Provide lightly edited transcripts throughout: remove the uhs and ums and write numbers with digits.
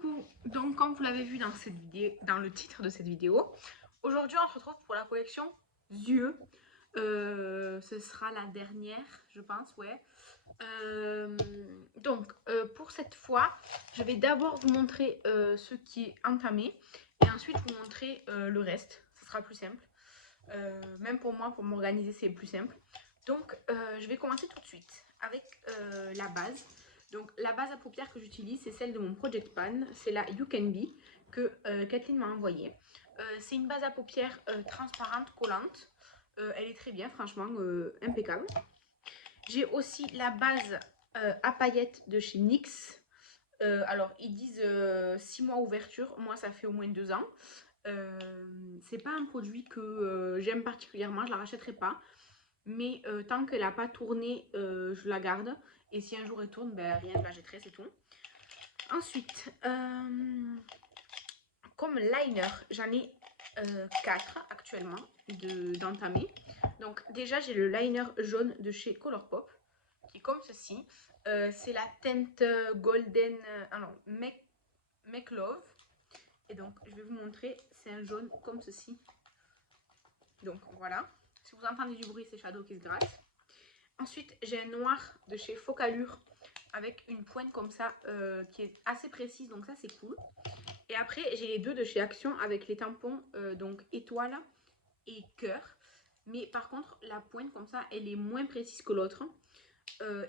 Coucou, donc comme vous l'avez vu dans cette vidéo, dans le titre de cette vidéo, aujourd'hui on se retrouve pour la collection yeux. Ce sera la dernière, je pense, ouais. Pour cette fois, je vais d'abord vous montrer ce qui est entamé et ensuite vous montrer le reste. Ce sera plus simple. Même pour moi, pour m'organiser, c'est plus simple. Donc, je vais commencer tout de suite avec la base. Donc, la base à paupières que j'utilise, c'est celle de mon Project Pan. C'est la You Can Be que Kathleen m'a envoyée. C'est une base à paupières transparente, collante. Elle est très bien, franchement, impeccable. J'ai aussi la base à paillettes de chez NYX. Alors, ils disent 6 mois ouverture. Moi, ça fait au moins 2 ans. C'est pas un produit que j'aime particulièrement, je la rachèterai pas. Mais tant qu'elle n'a pas tourné, je la garde. Et si un jour elle tourne, ben rien, je la jetterai, c'est tout. Ensuite, comme liner, j'en ai 4 actuellement d'entamés. Donc déjà, j'ai le liner jaune de chez Colourpop, qui est comme ceci. C'est la teinte golden, alors Make Love. Et donc, je vais vous montrer, c'est un jaune comme ceci. Donc voilà, si vous entendez du bruit, c'est Shadow qui se gratte. Ensuite, j'ai un noir de chez Focalure avec une pointe comme ça qui est assez précise, donc ça c'est cool. Et après, j'ai les deux de chez Action avec les tampons donc étoile et cœur. Mais par contre, la pointe comme ça, elle est moins précise que l'autre.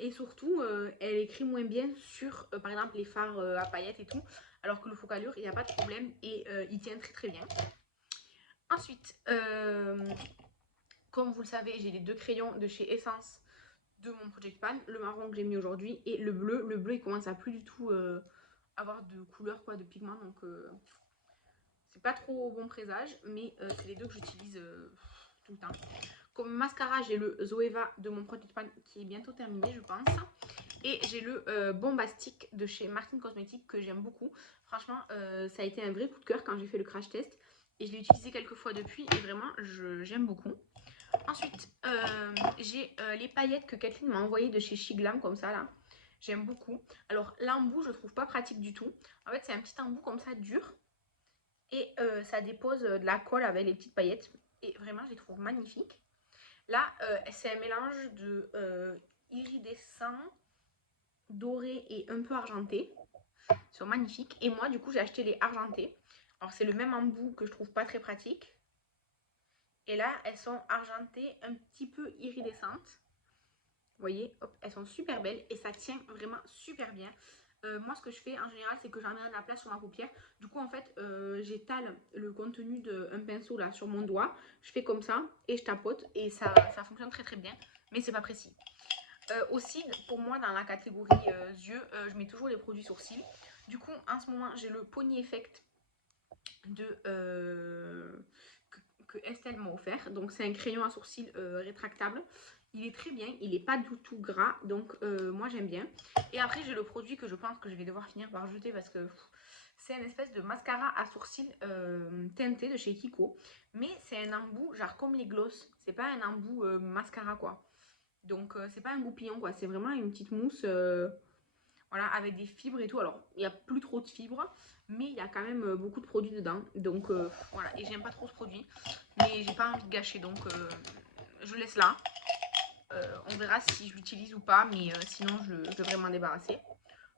Et surtout, elle écrit moins bien sur, par exemple, les fards à paillettes et tout. Alors que le Focalure, il n'y a pas de problème et il tient très très bien. Ensuite, comme vous le savez, j'ai les deux crayons de chez Essence de mon Project Pan, le marron que j'ai mis aujourd'hui et le bleu. Le bleu, il commence à plus du tout avoir de couleur, quoi, de pigment, donc c'est pas trop bon présage, mais c'est les deux que j'utilise tout le temps. Comme mascara, j'ai le Zoeva de mon Project Pan qui est bientôt terminé, je pense. Et j'ai le Bombastic de chez Martin Cosmetics que j'aime beaucoup. Franchement, ça a été un vrai coup de cœur quand j'ai fait le crash test. Et je l'ai utilisé quelques fois depuis et vraiment, j'aime beaucoup. Ensuite, j'ai les paillettes que Kathleen m'a envoyées de chez Shiglam, comme ça, là. J'aime beaucoup. Alors, l'embout, je trouve pas pratique du tout. En fait, c'est un petit embout comme ça, dur. Et ça dépose de la colle avec les petites paillettes. Et vraiment, je les trouve magnifiques. Là, c'est un mélange de iridescent, doré et un peu argenté. Ils sont magnifiques. Et moi, du coup, j'ai acheté les argentés. Alors, c'est le même embout que je trouve pas très pratique. Et là, elles sont argentées, un petit peu iridescentes. Vous voyez, hop, elles sont super belles et ça tient vraiment super bien. Moi, ce que je fais en général, c'est que j'en ai de la place sur ma paupière. Du coup, en fait, j'étale le contenu d'un pinceau là sur mon doigt. Je fais comme ça et je tapote et ça fonctionne très très bien. Mais c'est pas précis. Aussi, pour moi, dans la catégorie yeux, je mets toujours les produits sourcils. Du coup, en ce moment, j'ai le Pony Effect que Estelle m'a offert. Donc, c'est un crayon à sourcils rétractable. Il est très bien, il n'est pas du tout gras, donc moi j'aime bien. Et après, j'ai le produit que je pense que je vais devoir finir par jeter parce que c'est une espèce de mascara à sourcils teinté de chez Kiko. Mais c'est un embout, genre comme les gloss. C'est pas un embout mascara, quoi. Donc, c'est pas un goupillon, quoi. C'est vraiment une petite mousse, voilà, avec des fibres et tout. Alors, il n'y a plus trop de fibres, mais il y a quand même beaucoup de produits dedans. Donc, voilà. Et j'aime pas trop ce produit, mais j'ai pas envie de gâcher, donc je laisse là. On verra si je l'utilise ou pas, mais sinon, je devrais m'en débarrasser.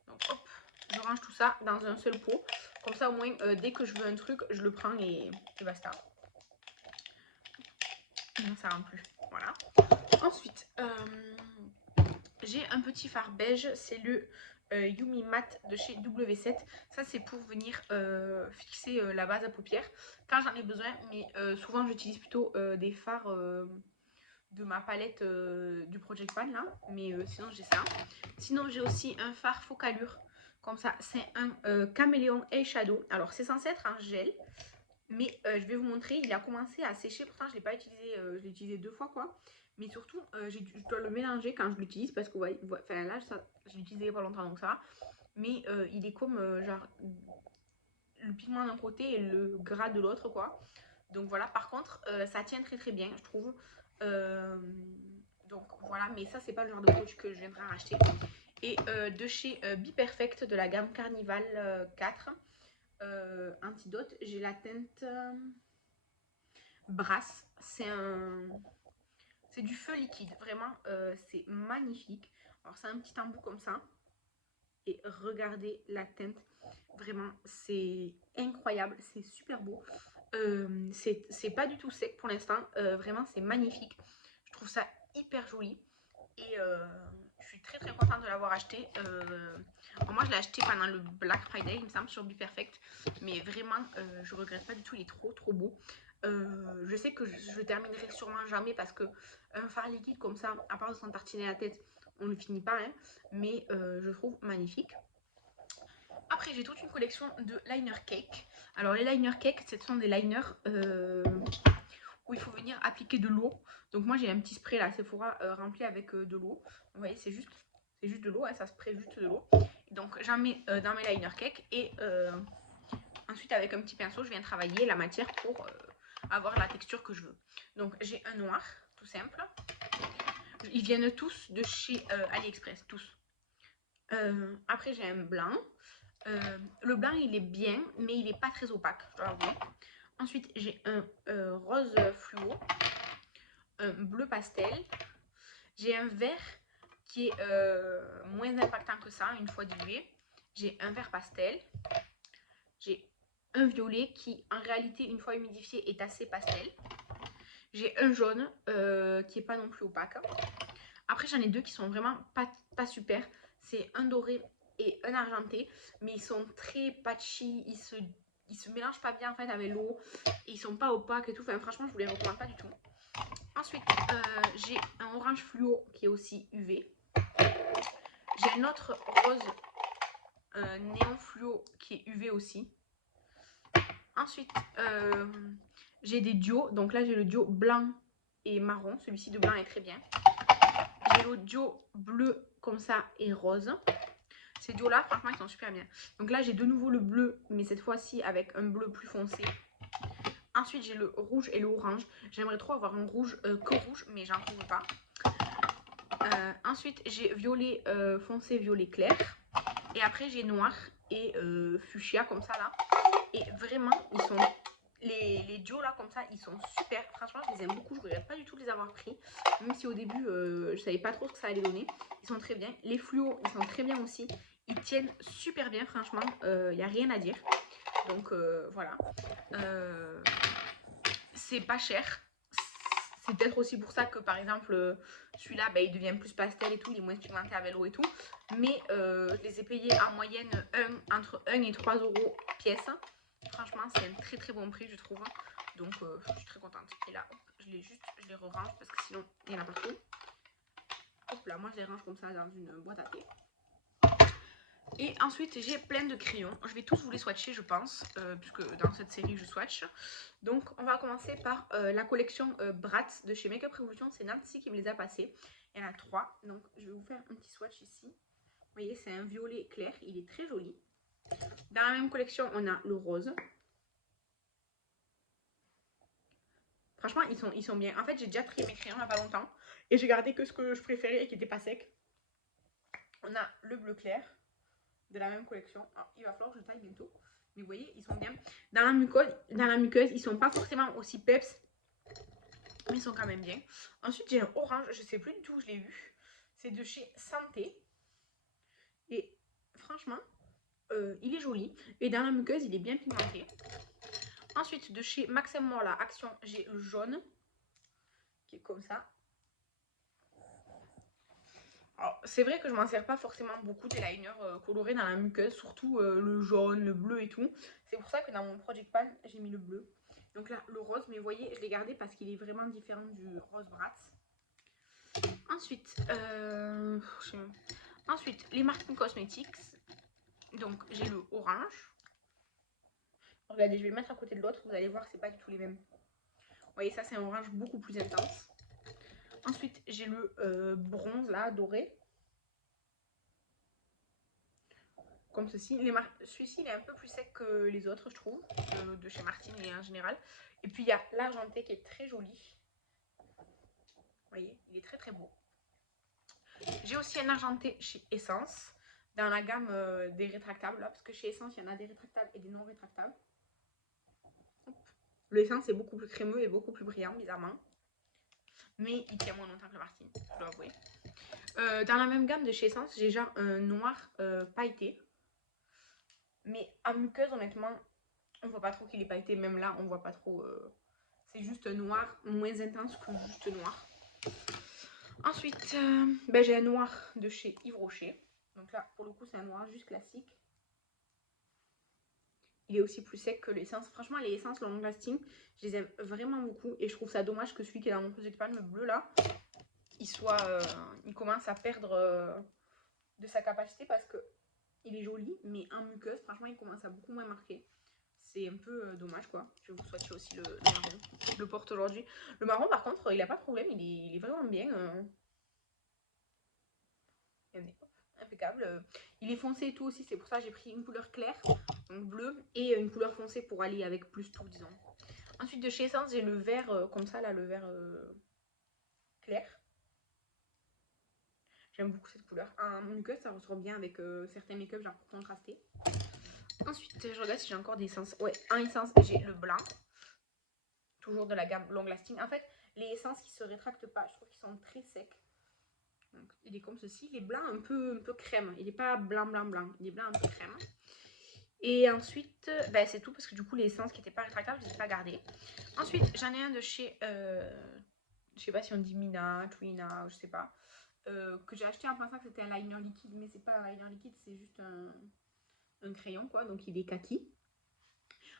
Donc, hop, je range tout ça dans un seul pot. Comme ça, au moins, dès que je veux un truc, je le prends et basta. Non, ça rentre plus. Voilà. Ensuite, j'ai un petit fard beige, c'est le Yumi Matte de chez W7. Ça, c'est pour venir fixer la base à paupières quand j'en ai besoin, mais souvent j'utilise plutôt des fards de ma palette du Project Pan là, mais sinon j'ai ça. Sinon, j'ai aussi un fard Focalure, comme ça, c'est un Caméléon Eyeshadow. Alors, c'est censé être un gel, mais je vais vous montrer, il a commencé à sécher, pourtant je ne l'ai pas utilisé, je l'ai utilisé 2 fois quoi. Mais surtout, je dois le mélanger quand je l'utilise parce que enfin, là, je l'ai utilisé il n'y a pas longtemps donc ça va. Mais il est comme genre le pigment d'un côté et le gras de l'autre quoi. Donc voilà, par contre, ça tient très très bien je trouve. Donc voilà, mais ça c'est pas le genre de produit que je viendrai racheter. Et de chez Be Perfect de la gamme Carnival 4 Antidote, j'ai la teinte Brass. C'est du feu liquide, vraiment, c'est magnifique. Alors c'est un petit embout comme ça. Et regardez la teinte, vraiment c'est incroyable, c'est super beau. C'est pas du tout sec pour l'instant, vraiment c'est magnifique. Je trouve ça hyper joli et je suis très très contente de l'avoir acheté. Bon, moi je l'ai acheté pendant le Black Friday il me semble sur Be Perfect, mais vraiment je regrette pas du tout, il est trop trop beau. Je sais que je terminerai sûrement jamais parce que un fard liquide comme ça, à part de s'en tartiner la tête, on ne finit pas, hein, mais je trouve magnifique. Après, j'ai toute une collection de liner cake. Alors, les liner cake, ce sont des liners où il faut venir appliquer de l'eau. Donc, moi, j'ai un petit spray là, Sephora, rempli avec de l'eau. Vous voyez, c'est juste de l'eau, hein, ça spray juste de l'eau. Donc, j'en mets dans mes liner cake et ensuite, avec un petit pinceau, je viens travailler la matière pour avoir la texture que je veux. Donc, j'ai un noir, tout simple. Ils viennent tous de chez AliExpress, tous. Après, j'ai un blanc. Le blanc, il est bien, mais il n'est pas très opaque, je dois avouer. Ensuite, j'ai un rose fluo, un bleu pastel. J'ai un vert qui est moins impactant que ça, une fois dilué. J'ai un vert pastel. J'ai un violet qui, en réalité, une fois humidifié, est assez pastel. J'ai un jaune qui n'est pas non plus opaque. Après, j'en ai deux qui sont vraiment pas super. C'est un doré et un argenté, mais ils sont très patchy, ils se mélangent pas bien en fait avec l'eau, et ils sont pas opaques et tout. Enfin, franchement, je vous les recommande pas du tout. Ensuite, j'ai un orange fluo qui est aussi UV. J'ai un autre rose néon fluo qui est UV aussi. Ensuite, j'ai des duos. Donc là, j'ai le duo blanc et marron. Celui-ci de blanc est très bien. J'ai le duo bleu comme ça et rose. Ces duos là, franchement, ils sont super bien. Donc là, j'ai de nouveau le bleu, mais cette fois-ci avec un bleu plus foncé. Ensuite, j'ai le rouge et le orange. J'aimerais trop avoir un rouge que rouge, mais j'en trouve pas. Ensuite, j'ai violet foncé, violet clair. Et après, j'ai noir et fuchsia comme ça là. Et vraiment, ils sont... Les duos là comme ça, ils sont super. Franchement, je les aime beaucoup. Je ne regrette pas du tout de les avoir pris. Même si au début, je savais pas trop ce que ça allait donner. Ils sont très bien. Les fluos, ils sont très bien aussi. Ils tiennent super bien, franchement. Il n'y a rien à dire. Donc voilà. C'est pas cher. C'est peut-être aussi pour ça que par exemple celui-là bah, il devient plus pastel et tout, il est moins pigmenté avec l'eau et tout. Mais je les ai payés en moyenne entre 1 et 3 euros pièce. Franchement, c'est un très très bon prix, je trouve. Donc, je suis très contente. Et là, hop, je les re-range parce que sinon, il y en a partout. Hop là, moi je les range comme ça dans une boîte à thé. Et ensuite, j'ai plein de crayons. Je vais tous vous les swatcher, je pense, puisque dans cette série, je swatch. Donc, on va commencer par la collection Bratz de chez Makeup Revolution. C'est Nancy qui me les a passés. Il y en a 3. Donc, je vais vous faire un petit swatch ici. Vous voyez, c'est un violet clair. Il est très joli. Dans la même collection, on a le rose. Franchement, ils sont bien. En fait, j'ai déjà trié mes crayons il n'y a pas longtemps. Et j'ai gardé que ce que je préférais et qui n'était pas sec. On a le bleu clair de la même collection. Alors, il va falloir que je taille bientôt. Mais vous voyez, ils sont bien. Dans la muqueuse, ils sont pas forcément aussi peps. Mais ils sont quand même bien. Ensuite, j'ai un orange. Je sais plus du tout où je l'ai eu. C'est de chez Santé. Et franchement, il est joli. Et dans la muqueuse, il est bien pigmenté. Ensuite, de chez Max & Morla Action, j'ai le jaune. Qui est comme ça. C'est vrai que je m'en sers pas forcément beaucoup des liners colorés dans la muqueuse, surtout le jaune, le bleu et tout. C'est pour ça que dans mon Project Pan, j'ai mis le bleu. Donc là, le rose, mais vous voyez, je l'ai gardé parce qu'il est vraiment différent du rose Bratz. Ensuite, les Martin Cosmetics. Donc, j'ai le orange. Regardez, je vais le mettre à côté de l'autre. Vous allez voir, c'est pas du tout les mêmes. Vous voyez, ça, c'est un orange beaucoup plus intense. Ensuite, j'ai le bronze, là, doré. Comme ceci. Celui-ci, il est un peu plus sec que les autres, je trouve, de chez Martin et en général. Et puis, il y a l'argenté qui est très joli. Vous voyez, il est très très beau. J'ai aussi un argenté chez Essence, dans la gamme des rétractables, là, parce que chez Essence, il y en a des rétractables et des non rétractables. Le Essence est beaucoup plus crémeux et beaucoup plus brillant, bizarrement. Mais il tient moins longtemps que le Martine, je dois avouer. Dans la même gamme de chez Essence, j'ai genre un noir pailleté. Mais en muqueuse, honnêtement, on voit pas trop qu'il est pailleté. Même là, on voit pas trop. C'est juste noir, moins intense que juste noir. Ensuite, ben, j'ai un noir de chez Yves Rocher. Donc là, pour le coup, c'est un noir juste classique. Il est aussi plus sec que l'essence. Franchement, les essences long lasting, je les aime vraiment beaucoup. Et je trouve ça dommage que celui qui est dans mon Project Pan, le bleu là, il commence à perdre de sa capacité parce que il est joli, mais en muqueuse, franchement, il commence à beaucoup moins marquer. C'est un peu dommage quoi. Je vais vous swatcher aussi le marron. Je le porte aujourd'hui. Le marron, par contre, il a pas de problème, il est vraiment bien. Impeccable. Il est foncé et tout aussi, c'est pour ça que j'ai pris une couleur claire, donc bleu, et une couleur foncée pour aller avec plus tout, disons. Ensuite, de chez Essence, j'ai le vert comme ça, là, le vert clair. J'aime beaucoup cette couleur. En muqueuse, ça ressort bien avec certains make-up, genre pour contraster. Ensuite, je regarde si j'ai encore des essences. Ouais, en essence, j'ai le blanc. Toujours de la gamme Long Lasting. En fait, les essences qui se rétractent pas, je trouve qu'ils sont très secs. Donc, il est comme ceci. Il est blanc un peu crème. Il n'est pas blanc, blanc, blanc. Il est blanc un peu crème. Et ensuite, ben, c'est tout parce que du coup, les essences qui n'étaient pas rétractables, je ne les ai pas gardées. Ensuite, j'en ai un de chez, je sais pas si on dit Mina, Twina, je sais pas, que j'ai acheté en pensant que c'était un liner liquide, mais c'est pas un liner liquide, c'est juste un crayon, quoi. Donc, il est kaki.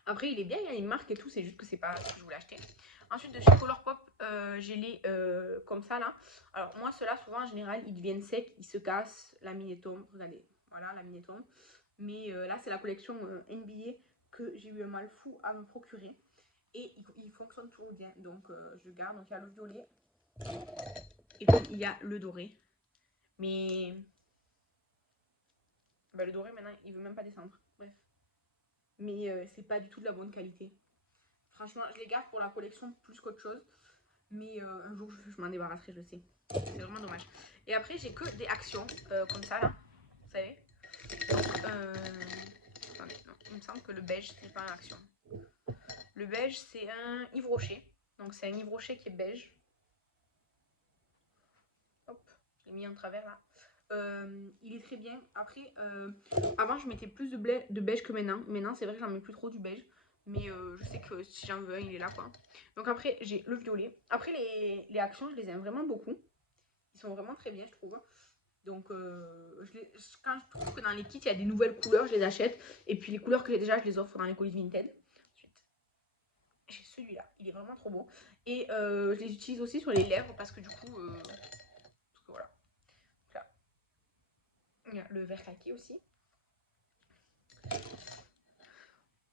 Après, il est bien, il y a une marque et tout, c'est juste que c'est pas ce que je voulais acheter. Ensuite, de chez Colourpop, j'ai les comme ça, là. Alors, moi, ceux-là, souvent, en général, ils deviennent secs, ils se cassent, la minétome. Regardez, voilà, la minétome. Mais là, c'est la collection NBA que j'ai eu un mal fou à me procurer. Et il fonctionne toujours bien. Donc, je garde. Donc, il y a le violet. Et puis, il y a le doré. Mais bah, le doré, maintenant, il veut même pas descendre. Bref. Mais c'est pas du tout de la bonne qualité. Franchement, je les garde pour la collection plus qu'autre chose. Mais un jour, je m'en débarrasserai, je sais. C'est vraiment dommage. Et après, j'ai que des actions comme ça, là. Vous savez. Donc, attendez, non, il me semble que le beige, c'est pas une action. Le beige, c'est un Yves Rocher. Donc, c'est un Yves Rocher qui est beige. Hop, je l'ai mis en travers là. Il est très bien. Après, avant, je mettais plus de beige que maintenant. Maintenant, c'est vrai que j'en mets plus trop du beige. Mais je sais que si j'en veux un, il est là quoi. Donc après, j'ai le violet. Après, les actions, je les aime vraiment beaucoup. Ils sont vraiment très bien, je trouve. Donc, quand je trouve que dans les kits, il y a des nouvelles couleurs, je les achète. Et puis, les couleurs que j'ai déjà, je les offre dans les colis Vinted. Ensuite, j'ai celui-là. Il est vraiment trop beau. Et je les utilise aussi sur les lèvres parce que du coup, voilà. Donc là, il y a le vert kaki aussi.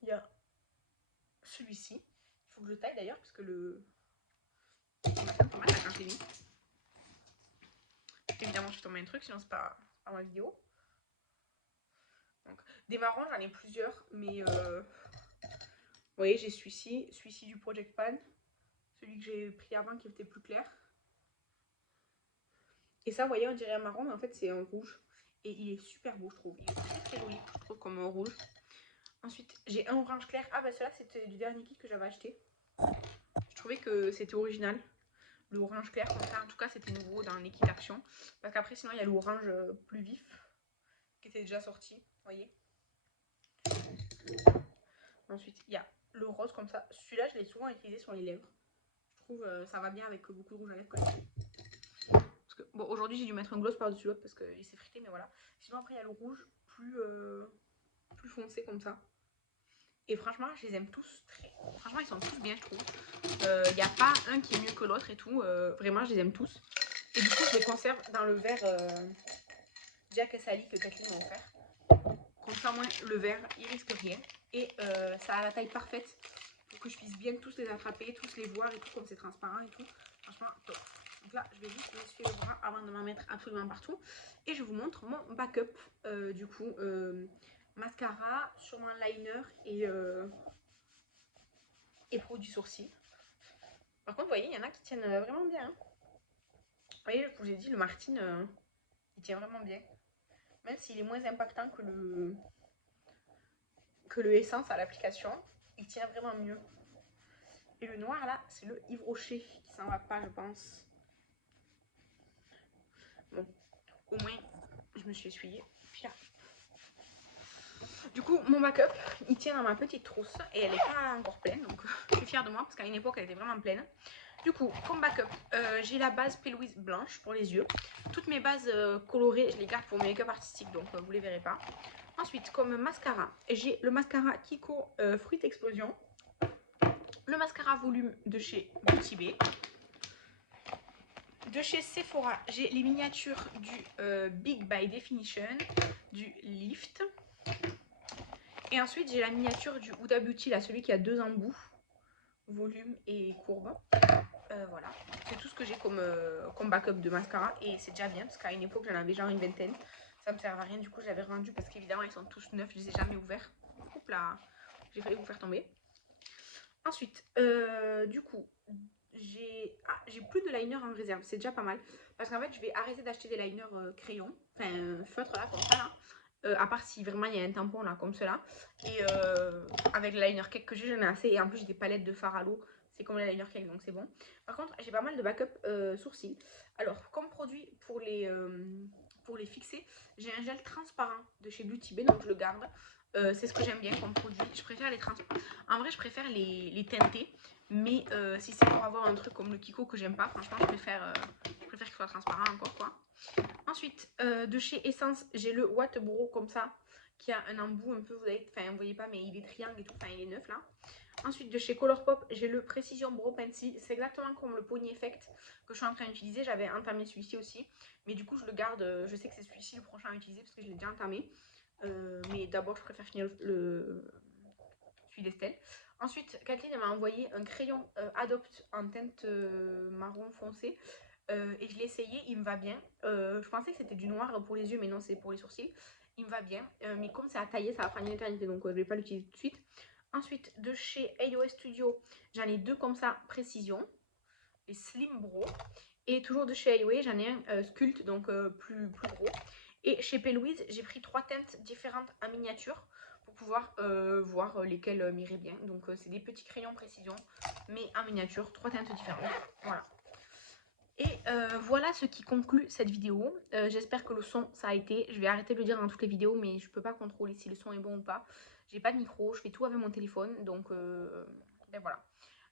Il y a celui-ci. Il faut que je taille d'ailleurs parce que le... On m'a fait pas mal quand je l'ai mis. Évidemment, je suis tombée un truc, sinon c'est pas ma vidéo. Donc, des marrons, j'en ai plusieurs, mais vous voyez, j'ai celui-ci du Project Pan, celui que j'ai pris avant qui était plus clair. Et ça, vous voyez, on dirait un marron, mais en fait, c'est un rouge. Et il est super beau, je trouve. Il est très très joli, je trouve, comme un rouge. Ensuite, j'ai un orange clair. Ah, bah, celui-là, c'était du dernier kit que j'avais acheté. Je trouvais que c'était original. Le orange clair, comme ça, en tout cas, c'était nouveau dans les kits action. Parce qu'après, sinon, il y a l'orange plus vif qui était déjà sorti, vous voyez. Ensuite, il y a le rose comme ça. Celui-là, je l'ai souvent utilisé sur les lèvres. Je trouve ça va bien avec beaucoup de rouge à lèvres quand même. Parce que, bon, aujourd'hui, j'ai dû mettre un gloss par-dessus l'autre parce qu'il s'est frité, mais voilà. Sinon, après, il y a le rouge plus foncé comme ça. Et franchement, je les aime tous très. Franchement, ils sont tous bien, je trouve. Il n'y a pas un qui est mieux que l'autre et tout. Vraiment, je les aime tous. Et du coup, je les conserve dans le verre Jack et Sally que Kathleen m'a offert. Comme ça, moi, le verre, il risque rien. Et ça a la taille parfaite pour que je puisse bien tous les attraper, tous les voir et tout, comme c'est transparent et tout. Franchement, top. Donc là, je vais juste m'essuyer le bras avant de m'en mettre absolument partout. Et je vous montre mon backup, du coup, mascara, sûrement liner et produit sourcil. Par contre, vous voyez, il y en a qui tiennent vraiment bien. Hein. Vous voyez, je vous ai dit, le Martine, Il tient vraiment bien. Même s'il est moins impactant que le Essence à l'application, il tient vraiment mieux. Et le noir là, c'est le Yves Rocher qui s'en va pas, je pense. Bon, au moins, je me suis essuyée. Puis là. Du coup, mon backup, il tient dans ma petite trousse et elle n'est pas encore pleine, donc je suis fière de moi parce qu'à une époque, elle était vraiment pleine. Du coup, comme backup, j'ai la base P. Louise blanche pour les yeux. Toutes mes bases colorées, je les garde pour mes make-up artistiques, donc vous les verrez pas. Ensuite, comme mascara, j'ai le mascara Kiko Fruit Explosion. Le mascara volume de chez Beauty Bay. De chez Sephora, j'ai les miniatures du Big by Definition, du Lift. Et ensuite, j'ai la miniature du Huda Beauty, là, celui qui a 2 embouts, volume et courbe. Voilà, c'est tout ce que j'ai comme backup de mascara et c'est déjà bien parce qu'à une époque, j'en avais genre une vingtaine. Ça me sert à rien, du coup, je l'avais revendu parce qu'évidemment, ils sont tous neufs, je les ai jamais ouverts. Hop là, j'ai failli vous faire tomber. Ensuite, du coup, j'ai plus de liner en réserve, c'est déjà pas mal. Parce qu'en fait, je vais arrêter d'acheter des liners crayons, enfin feutres là, comme ça là. À part si vraiment il y a un tampon là, comme cela. Et avec le liner cake que j'ai, j'en ai assez. Et en plus, j'ai des palettes de fard à l'eau. C'est comme le liner cake, donc c'est bon. Par contre, j'ai pas mal de backup sourcils. Alors, comme produit pour les fixer, j'ai un gel transparent de chez Beauty Bay, donc je le garde. C'est ce que j'aime bien comme produit. Je préfère les transparents. En vrai, je préfère les teintés. Mais si c'est pour avoir un truc comme le Kiko que j'aime pas, franchement, je préfère qu'il soit transparent encore, quoi. Ensuite, de chez Essence, j'ai le What Brow comme ça, qui a un embout un peu, vous voyez pas, mais il est triangle et tout, enfin il est neuf là. Ensuite, de chez Colourpop, j'ai le Precision Brow Pencil. C'est exactement comme le Pony Effect que je suis en train d'utiliser. J'avais entamé celui-ci aussi. Mais du coup, je le garde. Je sais que c'est celui-ci le prochain à utiliser parce que je l'ai déjà entamé. Mais d'abord, je préfère finir celui d'Estelle. Ensuite, Kathleen m'a envoyé un crayon Adopt en teinte marron foncé. Et je l'ai essayé, il me va bien. Je pensais que c'était du noir pour les yeux, mais non, c'est pour les sourcils. Il me va bien. Mais comme c'est à tailler, ça va prendre une éternité, donc je ne vais pas l'utiliser tout de suite. Ensuite, de chez AOS Studio, j'en ai 2 comme ça, précision. Les Slim Bro. Et toujours de chez AOA, j'en ai un Sculpt, donc plus gros. Et chez P. Louise, j'ai pris 3 teintes différentes en miniature pour pouvoir voir lesquelles m'iraient bien. Donc c'est des petits crayons précision, mais en miniature, 3 teintes différentes. Voilà. Et voilà ce qui conclut cette vidéo. J'espère que le son, ça a été. Je vais arrêter de le dire dans toutes les vidéos, mais je peux pas contrôler si le son est bon ou pas. J'ai pas de micro, je fais tout avec mon téléphone, donc ben voilà.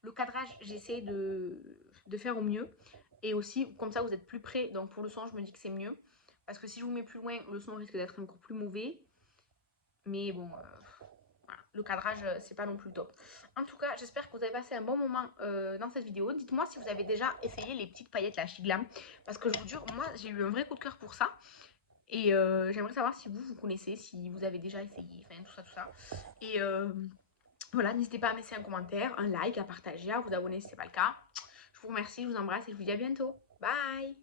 Le cadrage, j'essaie de faire au mieux. Et aussi, comme ça, vous êtes plus près. Donc pour le son, je me dis que c'est mieux. Parce que si je vous mets plus loin, le son risque d'être encore plus mauvais. Mais bon, voilà. Le cadrage, c'est pas non plus le top. En tout cas, j'espère que vous avez passé un bon moment dans cette vidéo. Dites-moi si vous avez déjà essayé les petites paillettes, la Shiglam. Parce que je vous jure, moi, j'ai eu un vrai coup de cœur pour ça. Et j'aimerais savoir si vous connaissez, si vous avez déjà essayé, enfin tout ça, tout ça. Et voilà, n'hésitez pas à me laisser un commentaire, un like, à partager, à vous abonner si ce n'est pas le cas. Je vous remercie, je vous embrasse et je vous dis à bientôt. Bye!